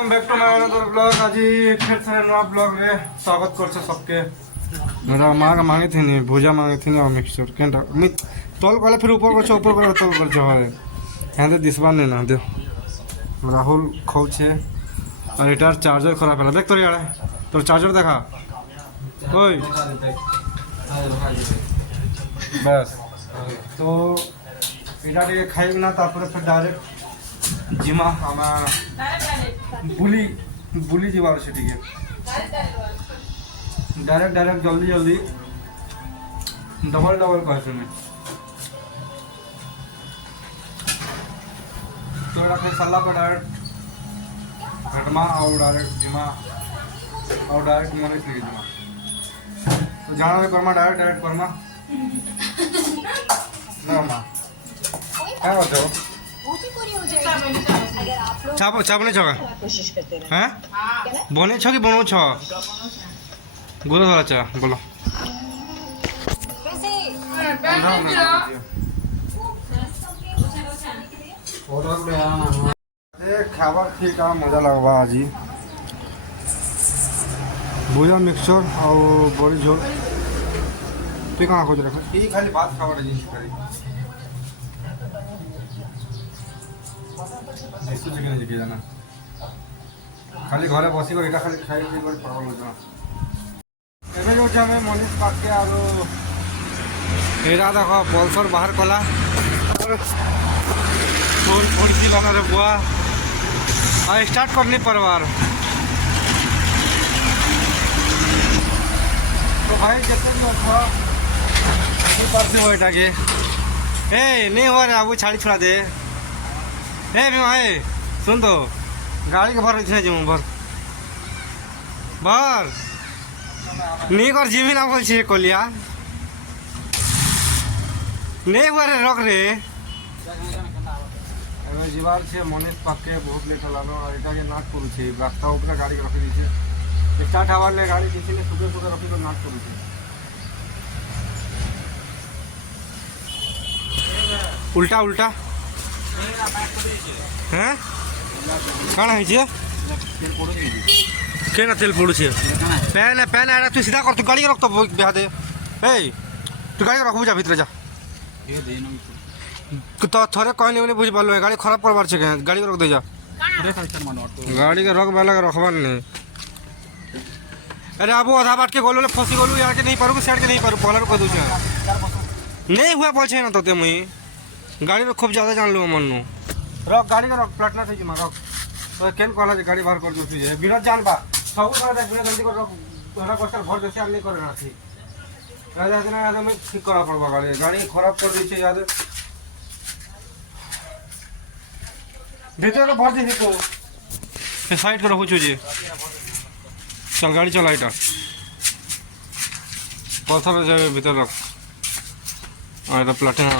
Welcome back to my another blog. आज फिर से नया ब्लॉग रे स्वागत करछे सबके। मेरा माँ का मांगे थे नहीं भुजा मांगे थे नहीं और मिक्सचर केनटा मित तल कले फिर ऊपर करछे ऊपर करे तल करछे है हेंदे दिसबार नहीं ना दे राहुल खोचे और एटार चार्जर खराब है देख तोर यार तोर चार्जर देखा ओए बस तो एटा के खाइब ना तापर फिर डायरेक्ट जिमा आमा बुली बुली जीवार से ठीक है डायरेक्ट डायरेक्ट जल्दी जल्दी डबल डबल कह सुने तो फिर सलाह पर डायरेक्ट घटमा और डायरेक्ट जिमा और डायरेक्ट मनीष लेके जिमा तो जाना भी परमा डायरेक्ट परमा ना माँ क्या करते हो चाप चाप नहीं छका कोशिश करते रहे हैं बने छ कि बनो छ गुरु वाला चा बोलो खावा ठीक है मजा लगवा आज भुजा मिक्सचर और बड़ी झोल तु कहाँ खोज रखा ये खाली भात खावा जिनिस करी जाना खाली घरे बसिक एटा खाली खाई प्रॉब्लम हो एबे जो जामे मनीष पाके आरो एरा देखो पल्सर बाहर कला और फोन की लगा रे बुआ आ स्टार्ट करनी परवार तो भाई जतन में था नहीं पाते हो एटा के ए नहीं हो रे अब छाड़ी छुड़ा दे ए भाई सुन तो गाड़ी के भर इतने जो भर भर नहीं कर जीवी ना बोल छे कोलिया नहीं हुआ रे रख रे एबे जीवार छे मनीष पाके बहुत लेट लानो और एटा के नाट करू छे रास्ता ऊपर गाड़ी के रखी दी छे स्टार्ट हवार ले गाड़ी किसी ने सुबह सुबह रखी तो नाट करू छे उल्टा उल्टा हैं काना है जे केना तेल पड़ू छे पैन पैन आरा तू सीधा कर तू गाड़ी रख तो बेहा दे ए तू गाड़ी रख बुझा भीतर जा ये दे न तो थोड़े कहनी नहीं बुझ पालो गाड़ी खराब करवार छे गाड़ी रख दे जा गाड़ी के रख वाला के रखबार नहीं अरे आबू आधा बाट के गोलो फसी गोलू यार के नहीं पारू के साइड के नहीं पारू पहला को दू छे नहीं हुआ बोल छे ना तो ते मुई गाड़ी में खूब ज्यादा जान लो मन नु रख गाड़ी का रख प्लाटना थे जिमा रख तो केन कहला जे गाड़ी बाहर कर दो तुझे बिना जान बा सब सारा बिना जल्दी कर रख तोरा कष्ट भर देसे नहीं करे ना थी राजा दिन आदम में ठीक करा पड़बा गाड़ी खराब कर दी छे याद भीतर भर दे को साइड कर रखो जे चल गाड़ी चला इटा पत्थर जाए भीतर रख आ तो प्लाटना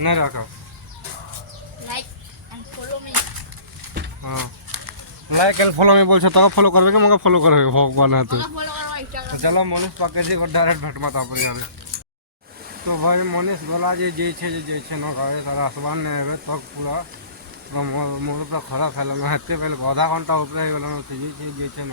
नहीं रखा लाइक एंड फॉलो में बोल तो फॉलो करबे के मगर फॉलो करबे भगवान है तो चलो मनीष पाके जे डायरेक्ट भेटमा तापर यार तो भाई मनीष गला जे छे न गावे सारा आसमान ने आवे तक पूरा मोर पूरा खरा फैलल न हेते पहले आधा घंटा ऊपर ही गेल न जे छे न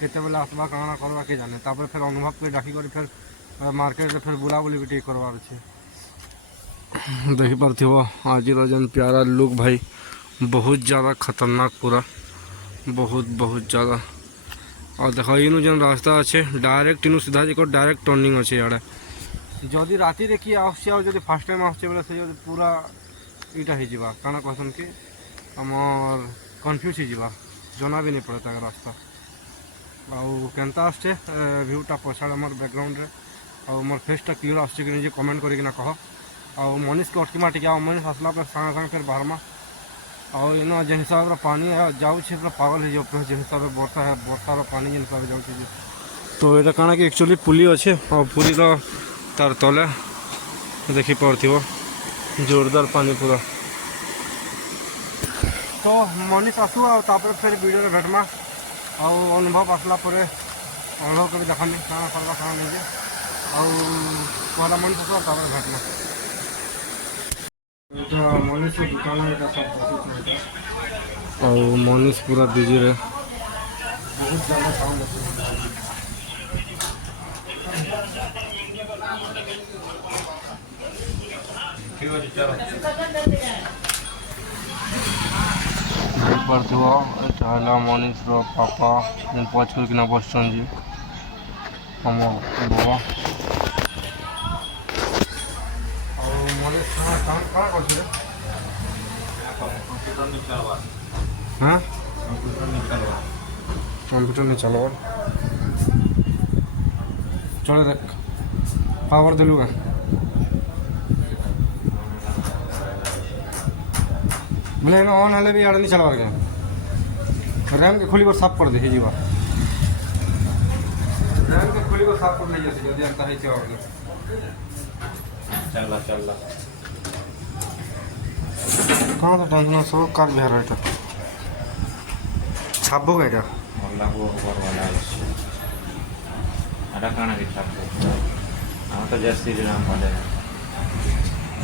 केते बेला आसबा काना करबा के जाने तापर फिर अनुभव पे डाकी कर फिर मार्केट में फिर बुला बुली भी करवार छे देखी पार्थिव आज जन प्यारा लुक भाई बहुत ज़्यादा खतरनाक पूरा बहुत बहुत ज़्यादा और देख इन जन रास्ता अच्छे डायरेक्ट इन सीधा जी डायरेक्ट टर्निंग अच्छे यार जदि राति देखिए आसो फास्ट टाइम आसचे बेले से पूरा इटा हो जावा काना कहसन कि आमर कन्फ्यूज हो जना भी नहीं पड़ता रास्ता आउ केनता आसचे भ्यूटा पछाड़ आम बैकग्राउंड रे और मोर फेसटा क्लियर आसचे कि निजे कमेंट करके कह और मनीष के अटकीमा टिके मनीष आसला सागे सागे फिर बाहरमा और इन जिन हिसाब से पानी जाऊँ पूरा पागल हो जिन हिसाब से बर्षार पानी जिन हिसाब से जाऊँ तो ये कण कि एक्चुअली पुली अच्छे और पुली तार तले देखी पार्थिव जोरदार पानी पूरा तो मनीष आसू और फिर वीडियो भेटमा और अनुभव आसला अनुभव के देखानी क्या करवा क्या निजे और पहला मनीष आसू भेटमा এটা মলেশ্বর দোকানের এটা সব প্রসেস और मनीष पूरा बिजी रहे बहुत ज़्यादा काम देखिपो एटा है मनीष पापा पचर किना बसन जी हम बाबा और मनीष कहाँ कर हाँ कंप्यूटर नहीं चलो चलो देख पावर दिलूगा बोले ऑन हेल्ले भी आड़े नहीं चलवा के रैम के खोली साफ कर दे जी रैम के खोली साफ कर ले जल्दी अंत है चल कहाँ था टेंशन सब काट बिहार এটা ছাপবো এটা লাগবো করবালা আছে এটা কানা কি ছাপবো আমার তো জাস্ট দিলাম বলে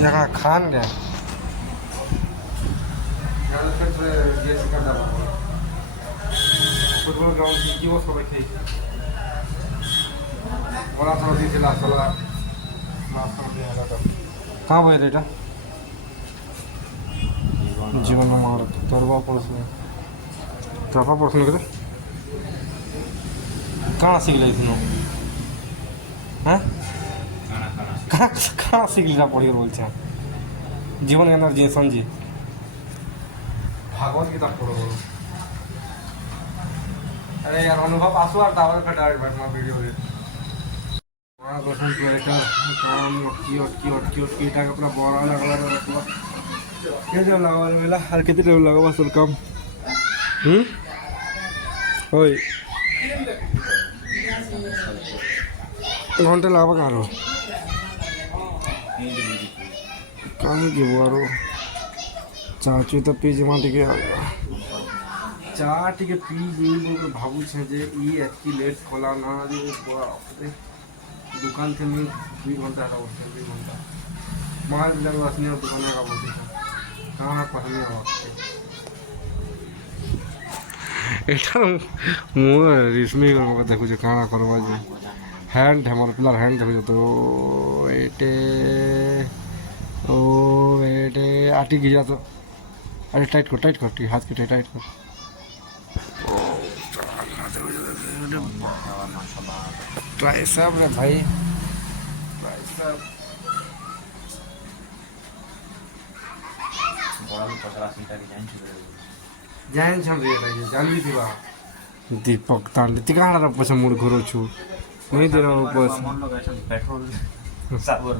यहाँ खान गया फुटबल ग्राउंड जीव सब बड़ा थोड़ा दी कहाँ भाई এটা जीवन में मार तोरवा पड़े तरफा पड़े के कहाँ सीखल हाँ कहाँ सीखल पढ़ी बोल जीवन के अंदर जी समझी भागवत गीता पढ़ो अरे यार अनुभव आसो और तावर फटा बैठना वीडियो रे वहां बसन क्रिएटर काम की का अपना बड़ा लगवा रहा ये जब लगा मिला हर कितने टाइम लगा बस काम ओए घंटे लगा कहाँ कहीं जीवारो चाची तो पी जमा टे चा टे पी भावु जे एति लेट खोला ना दुकान थे 2 घंटा का बस 2 घंटा माल लग असने दुकान का बोलते कहाँ पहले এটা ମୁଁ ରିସ୍ମି କଥା ଦେଖୁଛେ କାଣା କରବା ଯେ ହ୍ୟାଣ୍ଡ ଆମର ପିଲାର ହ୍ୟାଣ୍ଡ ଦେଖୁଛ ତ ଏଟେ ଆଟିକି ଯା ତ अरे टाइट कर ठीक हाथ के टाइट कर ट्राइसेप ने भाई ट्राइसेप जाइन छन रे भाई जल्दी दिवा दीपक तांडे तिकाडा पैसा मुड घरो छु नहीं दे रहा हूं बस पेट्रोल सावर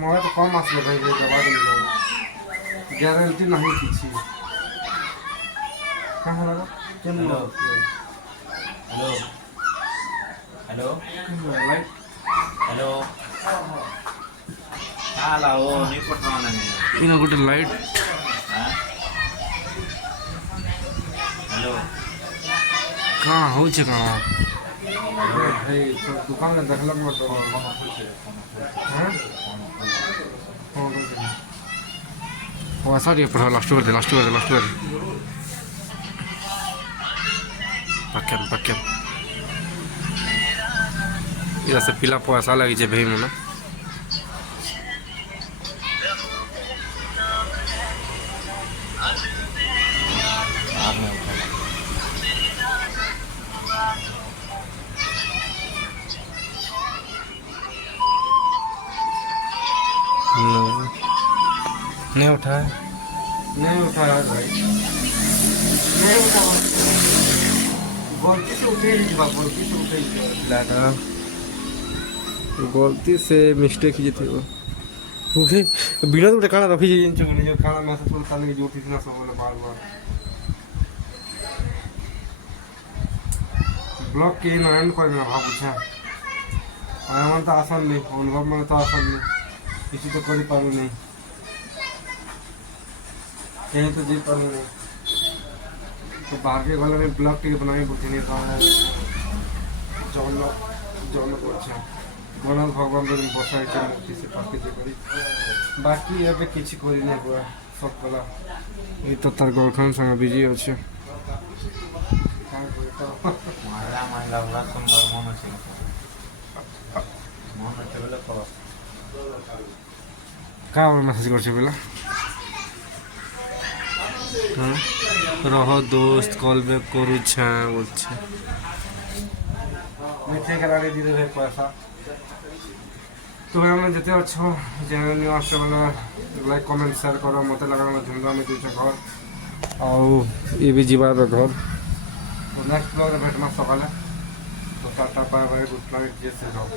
मैं तो कम आसले भाई ये दबा दे गारंटी नहीं किसी कहाँ लगा hello hello hello light hello हाला ओ नहीं पटवाना है इना गुटे लाइट हेलो कहाँ हो छे कहाँ भाई दुकान में देखलक मत हैं ओ सॉरी पर लास्ट कर दे पक्के इधर से पीला पैसा लगी छे भाई मने नहीं उठाया भाई नहीं उठाया गलती से मिस्टेक ही थी ओके बिना तो खाना रखी जाइए जो खाना मैसेज कर खाने की जरूरत इतना सब बार ब्लॉग के एंड कर ना भाव बुझा मन तो आसान नहीं अनुभव मन तो आसान नहीं किसी तो कर पारू नहीं कहीं तो जी पारू नहीं तो बाहर के गला में ब्लॉग टी बनाई बुझे नहीं पाए जौन अच्छा गणेश भगवान बसा मुक्ति से पाके बाकी अब किसी कोई नहीं हुआ। सब कला ये तो तार गर्लफ्रेंड संग बिजी अच्छे महिला महिला हुआ सोमवार मन अच्छे बोले करो क्या मेसेज कर पिला रह दोस्त कॉल बैक करू बोलছে नीचे करा दे दे पैसा तो हमें जिते अच्छो चैनल न्यू आसছে बोले लाइक कमेंट शेयर करो मत लगा झुंडा में दीचे घर आउ ये भी जीवा घर तो नेक्स्ट ब्लॉग भेटमा सकाले तो tata bye bye good night जय श्री राम।